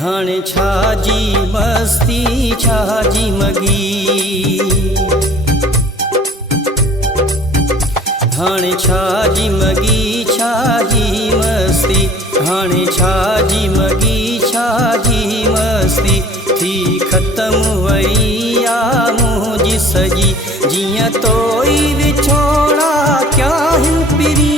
हाणे छाजी मस्ती छाजी मगी, हाणे छाजी मगी छाजी मस्ती, हाणे छाजी मगी छाजी मस्ती थी ख़त्म वई आ मुंहिंजी सॼी। जीअं तोई विछोड़ा क्या हिन पिरी,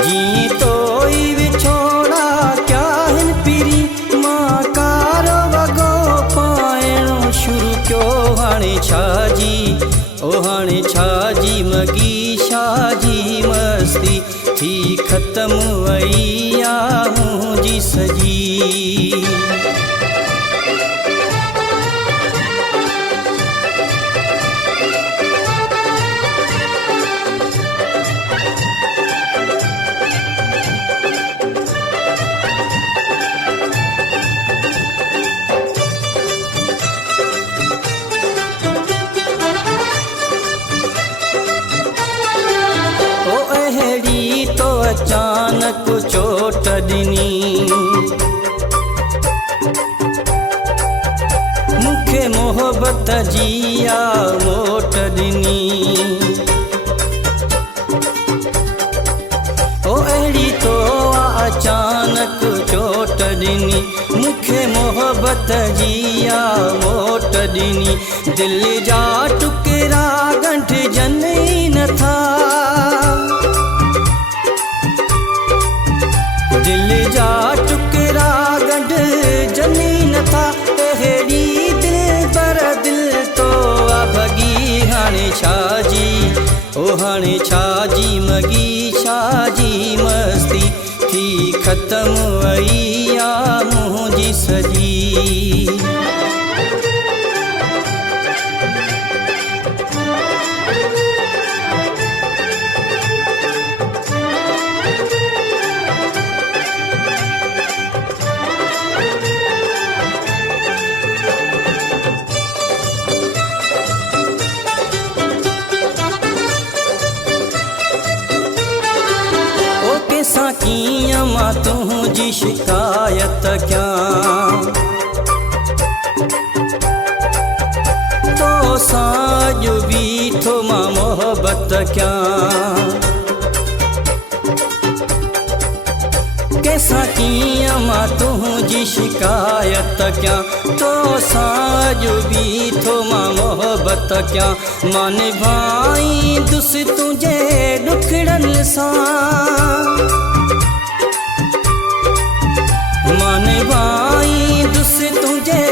जीअं तोई विछोड़ा क्या हिन पिरी, मां कारो वॻो पाइणो शुरू कयो। हाणे छाजी ओ हाणे छाजी मगी छाजी मस्ती थी ख़त्म वई आ मुंहिंजी सॼी। तो अचानक चोट ॾिनी, मूंखे मोहबत जी आ मोट ॾिनी। ओ अहिड़ी तो अचानक चोट ॾिनी, मूंखे मोहबत जी आ मोट ॾिनी। दिल जा टुकड़ा ॻंढिजनि ई नथा, दिल जा टुकड़ा ॻंढिजनि ई नथा, अहिड़ी दिल पर दिल तो आ भॻी। हाणे छाजी ओ हाणे छाजी मगी छाजी मस्ती थी ख़त्म वई आ मुंहिंजी सॼी। कंहिंसां कीअं मां तुंहिंजी शिकायत कयां, तो सां जो बीठो मां मोहबत कयां। कंहिंसां कीअं मां तुंहिंजी शिकायत कयां, तो सां जो बीठो मां मोहबत कयां। मां निभाईंदुसि तुंहिंजे ॾुखड़नि सां, मां निभाईंदुसि तुंहिंजे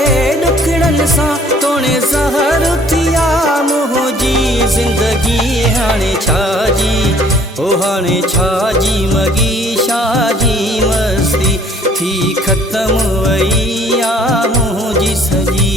ॾुखड़नि सां। तोणे ज़हर थिया मुंहिंजी ज़िंदगी। हाणे छाजी ओ हाणे छाजी मगी छाजी मस्ती थी ख़त्म वई आ मुंहिंजी सॼी।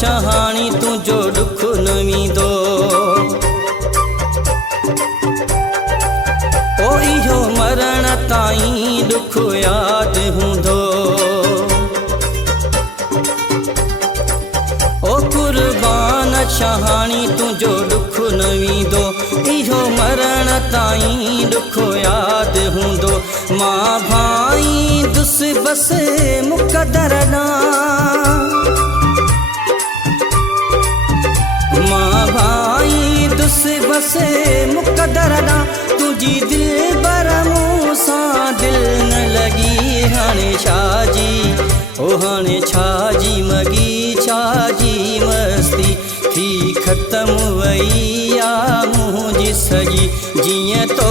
छहाणी तुंहिंजो ॾुख न वींदो, ओ इहो मरण ताईं ॾुख यादि हूंदो। ओ कुर्बान छहाणी तुंहिंजो ॾुख न वींदो, इहो मरण ताईं ॾुख यादि हूंदो। मां भाईंदुसि बसि मुक़दर ॾांहुं, मां भाईंदुसि बसि मुक़दर ॾांहुं। तुंहिंजी दिल पर मूं सां दिल न लॻी। हाणे छाजी ओ हाणे छाजी मगी छाजी मस्ती थी ख़त्म वई आ मुंहिंजी सॼी। जीअं तो